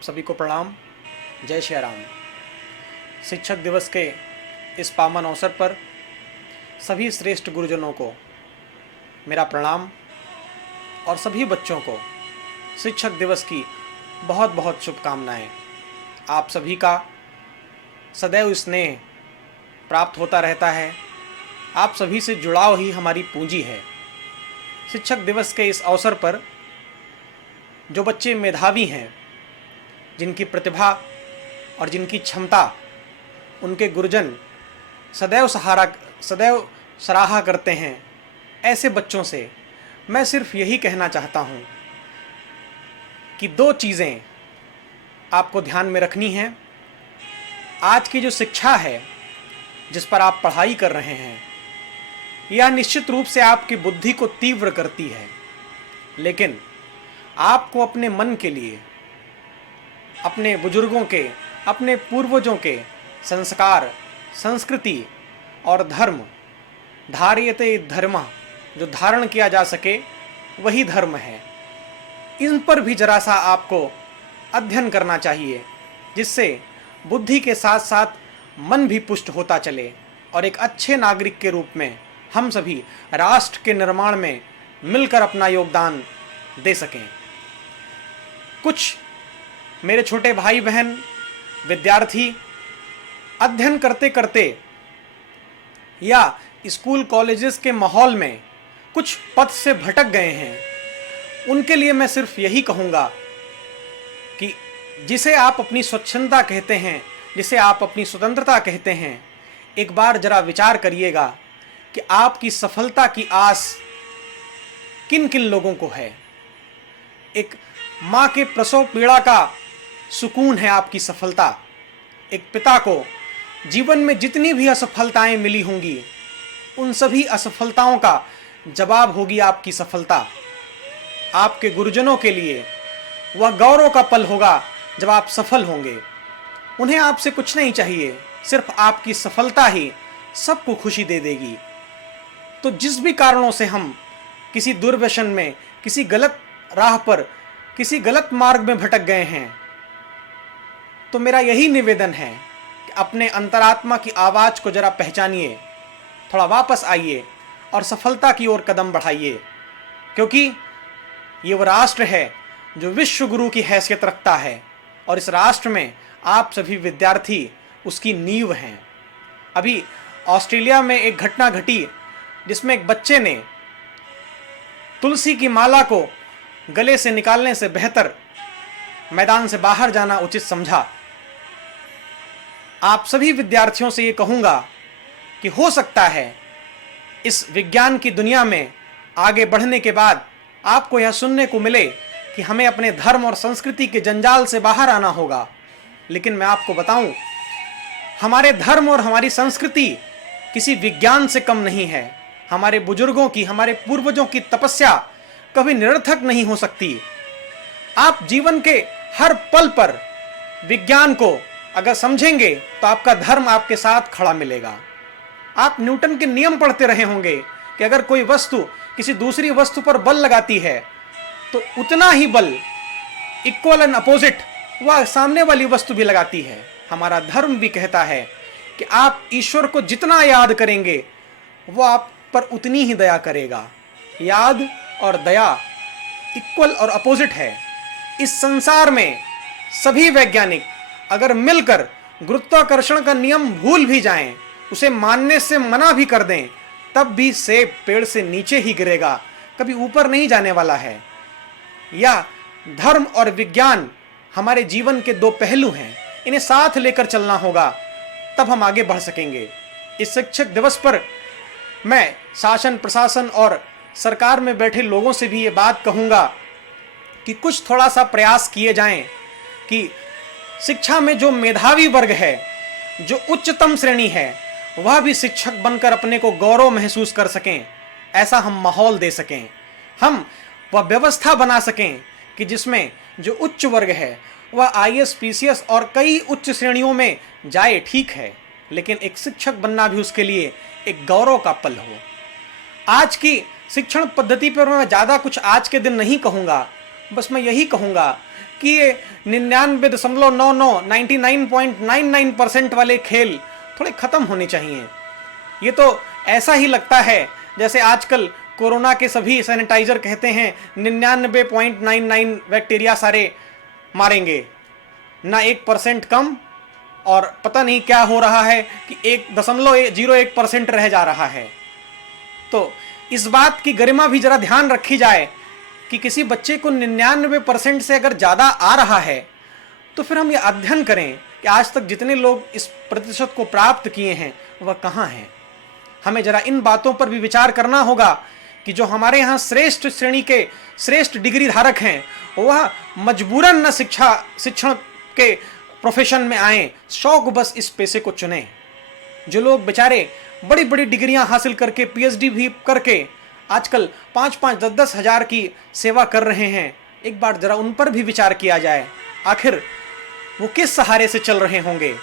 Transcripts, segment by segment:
सभी को प्रणाम। जय श्री राम। शिक्षक दिवस के इस पावन अवसर पर सभी श्रेष्ठ गुरुजनों को मेरा प्रणाम और सभी बच्चों को शिक्षक दिवस की बहुत बहुत शुभकामनाएं। आप सभी का सदैव स्नेह प्राप्त होता रहता है। आप सभी से जुड़ाव ही हमारी पूंजी है। शिक्षक दिवस के इस अवसर पर जो बच्चे मेधावी हैं, जिनकी प्रतिभा और जिनकी क्षमता उनके गुरुजन सदैव सराहा करते हैं, ऐसे बच्चों से मैं सिर्फ यही कहना चाहता हूँ कि दो चीज़ें आपको ध्यान में रखनी हैं। आज की जो शिक्षा है, जिस पर आप पढ़ाई कर रहे हैं, यह निश्चित रूप से आपकी बुद्धि को तीव्र करती है, लेकिन आपको अपने मन के लिए, अपने बुजुर्गों के, अपने पूर्वजों के संस्कार, संस्कृति और धर्म, धार्यते धर्म, जो धारण किया जा सके वही धर्म है, इन पर भी जरा सा आपको अध्ययन करना चाहिए, जिससे बुद्धि के साथ साथ मन भी पुष्ट होता चले और एक अच्छे नागरिक के रूप में हम सभी राष्ट्र के निर्माण में मिलकर अपना योगदान दे सकें। कुछ मेरे छोटे भाई बहन विद्यार्थी अध्ययन करते करते या स्कूल कॉलेजेस के माहौल में कुछ पथ से भटक गए हैं, उनके लिए मैं सिर्फ यही कहूँगा कि जिसे आप अपनी स्वच्छंदता कहते हैं, जिसे आप अपनी स्वतंत्रता कहते हैं, एक बार जरा विचार करिएगा कि आपकी सफलता की आस किन किन लोगों को है। एक माँ के प्रसव पीड़ा का सुकून है आपकी सफलता। एक पिता को जीवन में जितनी भी असफलताएं मिली होंगी, उन सभी असफलताओं का जवाब होगी आपकी सफलता। आपके गुरुजनों के लिए वह गौरव का पल होगा जब आप सफल होंगे। उन्हें आपसे कुछ नहीं चाहिए, सिर्फ आपकी सफलता ही सबको खुशी दे देगी। तो जिस भी कारणों से हम किसी दुर्व्यसन में, किसी गलत राह पर, किसी गलत मार्ग में भटक गए हैं, तो मेरा यही निवेदन है कि अपने अंतरात्मा की आवाज़ को जरा पहचानिए, थोड़ा वापस आइए और सफलता की ओर कदम बढ़ाइए, क्योंकि ये वो राष्ट्र है जो विश्व गुरु की हैसियत रखता है और इस राष्ट्र में आप सभी विद्यार्थी उसकी नींव हैं। अभी ऑस्ट्रेलिया में एक घटना घटी जिसमें एक बच्चे ने तुलसी की माला को गले से निकालने से बेहतर मैदान से बाहर जाना उचित समझा। आप सभी विद्यार्थियों से ये कहूँगा कि हो सकता है इस विज्ञान की दुनिया में आगे बढ़ने के बाद आपको यह सुनने को मिले कि हमें अपने धर्म और संस्कृति के जंजाल से बाहर आना होगा, लेकिन मैं आपको बताऊं, हमारे धर्म और हमारी संस्कृति किसी विज्ञान से कम नहीं है। हमारे बुजुर्गों की, हमारे पूर्वजों की तपस्या कभी निरर्थक नहीं हो सकती। आप जीवन के हर पल पर विज्ञान को अगर समझेंगे तो आपका धर्म आपके साथ खड़ा मिलेगा। आप न्यूटन के नियम पढ़ते रहे होंगे कि अगर कोई वस्तु किसी दूसरी वस्तु पर बल लगाती है तो उतना ही बल, इक्वल एंड अपोजिट, वह सामने वाली वस्तु भी लगाती है। हमारा धर्म भी कहता है कि आप ईश्वर को जितना याद करेंगे वो आप पर उतनी ही दया करेगा। याद और दया इक्वल और अपोजिट है। इस संसार में सभी वैज्ञानिक अगर मिलकर गुरुत्वाकर्षण का नियम भूल भी जाएं, उसे मानने से मना भी कर दें, तब भी सेब पेड़ से नीचे ही गिरेगा, कभी ऊपर नहीं जाने वाला है। या धर्म और विज्ञान हमारे जीवन के दो पहलू हैं, इन्हें साथ लेकर चलना होगा, तब हम आगे बढ़ सकेंगे। इस शिक्षक दिवस पर मैं शासन, प्रशासन और सरकार में बैठे लोगों से भी ये बात कहूँगा कि कुछ थोड़ा सा प्रयास किए जाएं कि शिक्षा में जो मेधावी वर्ग है, जो उच्चतम श्रेणी है, वह भी शिक्षक बनकर अपने को गौरव महसूस कर सकें। ऐसा हम माहौल दे सकें, हम वह व्यवस्था बना सकें कि जिसमें जो उच्च वर्ग है वह IAS, PCS और कई उच्च श्रेणियों में जाए, ठीक है, लेकिन एक शिक्षक बनना भी उसके लिए एक गौरव का पल हो। आज की शिक्षण पद्धति पर मैं ज़्यादा कुछ आज के दिन नहीं कहूँगा, बस मैं यही कहूँगा कि ये 99.99 99.99% वाले खेल थोड़े ख़त्म होने चाहिए। ये तो ऐसा ही लगता है जैसे आजकल कोरोना के सभी सैनिटाइजर कहते हैं 99.99 बैक्टीरिया सारे मारेंगे, ना 1% कम, और पता नहीं क्या हो रहा है कि 1.01% रह जा रहा है। तो इस बात की गरिमा भी जरा ध्यान रखी जाए कि किसी बच्चे को 99% से अगर ज़्यादा आ रहा है तो फिर हम ये अध्ययन करें कि आज तक जितने लोग इस प्रतिशत को प्राप्त किए हैं वह कहाँ हैं। हमें जरा इन बातों पर भी विचार करना होगा कि जो हमारे यहाँ श्रेष्ठ श्रेणी के श्रेष्ठ डिग्री धारक हैं वह मजबूरन न शिक्षण के प्रोफेशन में आए, शौक बस इस पेशे को चुनें। जो लोग बेचारे बड़ी बड़ी डिग्रियां हासिल करके पीएचडी भी करके आजकल 5-5, 10-10 हज़ार की सेवा कर रहे हैं, एक बार जरा उन पर भी विचार किया जाए। आखिर वो किस सहारे से चल रहे होंगे।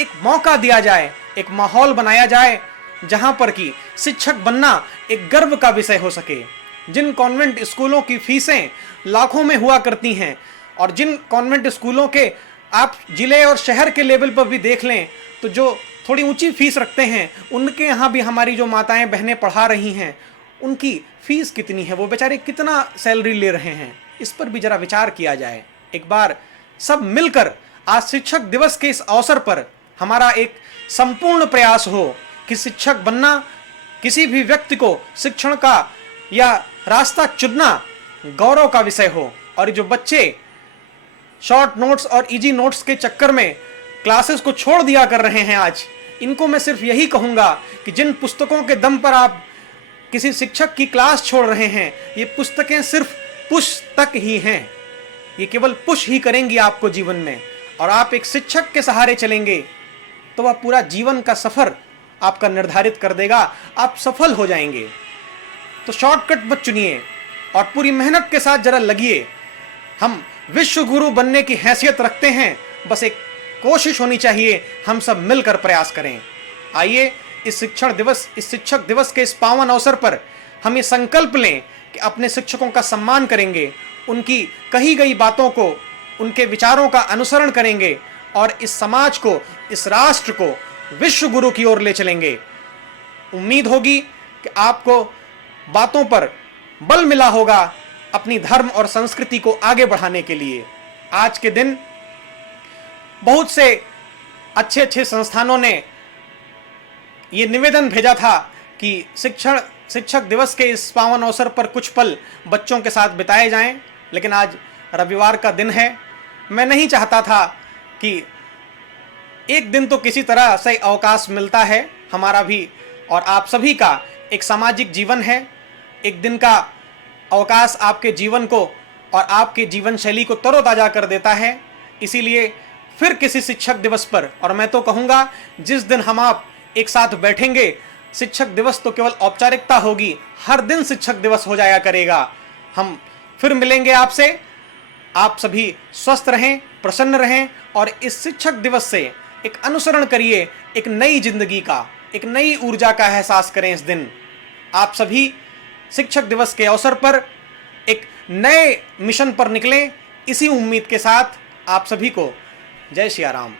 एक मौका दिया जाए, एक माहौल बनाया जाए जहां पर कि शिक्षक बनना एक गर्व का विषय हो सके। जिन कॉन्वेंट स्कूलों की फीसें लाखों में हुआ करती हैं और जिन कॉन्वेंट स्कूलों के आप जिले और शहर के लेवल पर भी देख लें तो जो थोड़ी ऊंची फीस रखते हैं उनके यहाँ भी हमारी जो माताएं बहनें पढ़ा रही हैं उनकी फीस कितनी है, वो बेचारे कितना सैलरी ले रहे हैं, इस पर भी जरा विचार किया जाए। एक बार सब मिलकर आज शिक्षक दिवस के इस अवसर पर हमारा एक संपूर्ण प्रयास हो कि शिक्षक बनना किसी भी व्यक्ति को शिक्षण का या रास्ता चुनना गौरव का विषय हो। और जो बच्चे शॉर्ट नोट्स और इजी नोट्स के चक्कर में क्लासेस को छोड़ दिया कर रहे हैं आज, इनको मैं सिर्फ यही कहूँगा कि जिन पुस्तकों के दम पर आप किसी शिक्षक की क्लास छोड़ रहे हैं, ये पुस्तकें सिर्फ पुश तक ही हैं। ये केवल पुश ही करेंगी आपको जीवन में, और आप एक शिक्षक के सहारे चलेंगे तो वह पूरा जीवन का सफ़र आपका निर्धारित कर देगा, आप सफल हो जाएंगे। तो शॉर्टकट मत चुनिए और पूरी मेहनत के साथ जरा लगिए। हम विश्व गुरु बनने की हैसियत रखते हैं, बस एक कोशिश होनी चाहिए, हम सब मिलकर प्रयास करें। आइए इस शिक्षक दिवस के इस पावन अवसर पर हम ये संकल्प लें कि अपने शिक्षकों का सम्मान करेंगे, उनकी कही गई बातों को, उनके विचारों का अनुसरण करेंगे और इस समाज को, इस राष्ट्र को विश्व गुरु की ओर ले चलेंगे। उम्मीद होगी कि आपको बातों पर बल मिला होगा अपनी धर्म और संस्कृति को आगे बढ़ाने के लिए। आज के दिन बहुत से अच्छे संस्थानों ने ये निवेदन भेजा था कि शिक्षक दिवस के इस पावन अवसर पर कुछ पल बच्चों के साथ बिताए जाएं, लेकिन आज रविवार का दिन है। मैं नहीं चाहता था कि एक दिन तो किसी तरह से अवकाश मिलता है, हमारा भी और आप सभी का एक सामाजिक जीवन है। एक दिन का अवकाश आपके जीवन को और आपके जीवन शैली को तरोताज़ा कर देता है। इसीलिए फिर किसी शिक्षक दिवस पर, और मैं तो कहूँगा जिस दिन हम आप एक साथ बैठेंगे, शिक्षक दिवस तो केवल औपचारिकता होगी, हर दिन शिक्षक दिवस हो जाया करेगा। हम फिर मिलेंगे आपसे। आप सभी स्वस्थ रहें, प्रसन्न रहें और इस शिक्षक दिवस से एक अनुसरण करिए, एक नई जिंदगी का, एक नई ऊर्जा का एहसास करें। इस दिन आप सभी शिक्षक दिवस के अवसर पर एक नए मिशन पर निकलें। इसी उम्मीद के साथ आप सभी को जय श्री राम।